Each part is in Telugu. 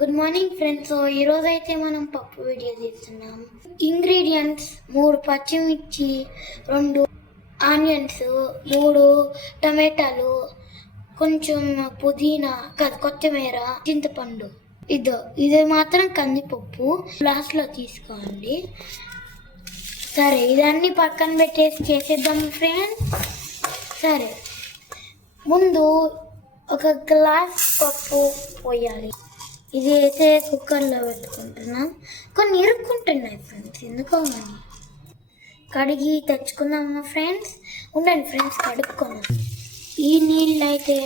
Good morning friends. ఈరోజు అయితే మనం పప్పు వీడియో తీస్తున్నాం. ఇంగ్రీడియంట్స్ 3 పచ్చిమిర్చి, 2 ఆనియన్స్, 3 టమాటాలు, కొంచెం పుదీనా, కొత్తిమీర, చింతపండు. ఇది మాత్రం కందిపప్పు గ్లాస్లో తీసుకోండి. సరే, ఇదన్నీ పక్కన పెట్టేసి చేసేద్దాం ఫ్రెండ్స్. సరే, ముందు ఒక గ్లాస్ పప్పు పోయాలి. ఇది అయితే కుక్కర్లో పెట్టుకుంటున్నాం. కొన్ని ఇరుక్కుంటున్నాయి ఫ్రెండ్స్, ఎందుకో కానీ కడిగి తెచ్చుకుందామా ఫ్రెండ్స్. ఉండండి ఫ్రెండ్స్, కడుక్కున్నాం. ఈ నీళ్ళు అయితే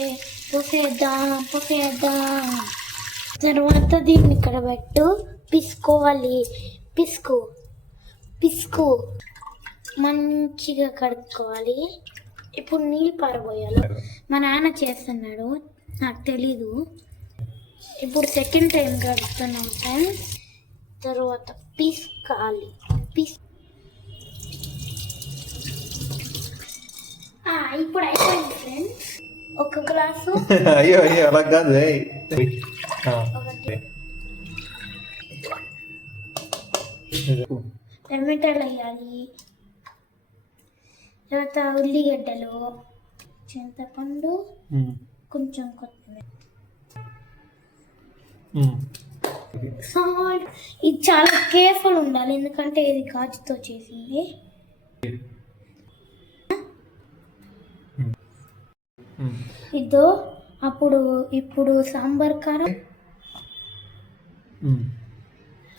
పోసేద్దాం. తర్వాత దీన్ని ఇక్కడ పెట్టు, పిసుకోవాలి. పిసుకు మంచిగా కడుక్కోవాలి. ఇప్పుడు నీళ్ళు పారబోయాలి. మా నాన్న చేస్తున్నాడు, నాకు తెలీదు. ఇప్పుడు సెకండ్ టైం కడుగుతున్నాం ఫ్రెండ్స్. తర్వాత పిసుకాలి. ఇప్పుడు అయిపోయింది ఫ్రెండ్స్. ఒక గ్లాసు అయ్యో అలా కాదు. టమాటాలు వేయాలి. తర్వాత ఉల్లిగడ్డలు, చింతపండు, కొంచెం కొత్తిమీర, సాల్ట్. ఇది చాలా కేర్ఫుల్ ఉండాలి, ఎందుకంటే ఇది గాజుతో చేసింది. ఇప్పుడు సాంబార్ కారం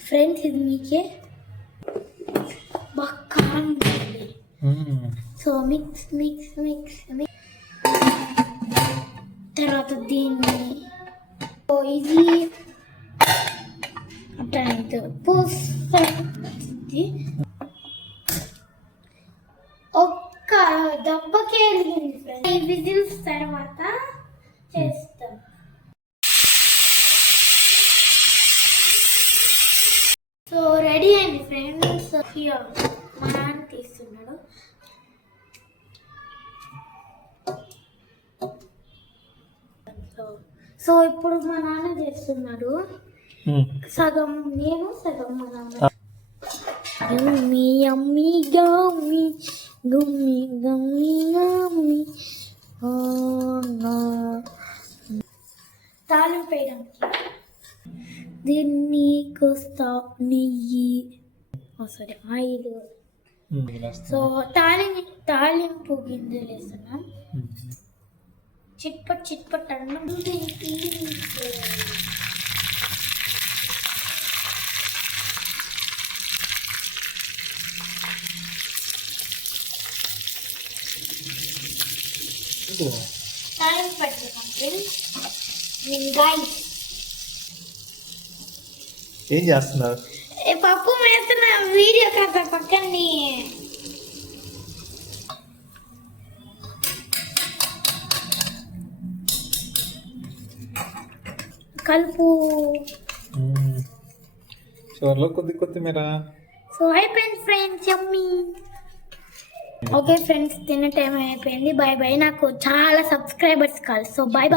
ఫ్రెండ్స్, ఇది మీకే బాగా కారం ఉండాలి. So mix. తర్వాత దీన్ని ఇది పోస్తుంది. ఒక్క దెబ్బకే వెళ్ళింది ఫ్రెండ్స్. ఈ విజిల్స్ తర్వాత చేస్తాం. సో రెడీ అయింది ఫ్రెండ్స్. మా నాన్న తీస్తున్నాడు. సో ఇప్పుడు మా నాన్న చేస్తున్నాడు. సగం నేను, సగం మా నాన్న. యమ్మీ గమ్మి తాలింపు వేయడానికి దీన్ని కోస్తా నెయ్యి, సారీ ఆయిల్. సో తాలింపు గింజలు వేస్తున్నాం. చిట్పట్ అన్నం. తాలింపు పెట్టుకున్నాం ఫ్రెండ్స్. ఏం చేస్తున్నారు? పప్పు వేస్తున్న వీడియో కాస్త పక్కని. కలుపు. చివర్లో కొత్తిమీర. సో అయిపోయింది ఫ్రెండ్స్, యమ్మీ. ఓకే ఫ్రెండ్స్, తినే టైం అయిపోయింది. బాయ్. నాకు చాలా సబ్స్క్రైబర్స్ కావాలి. So bye.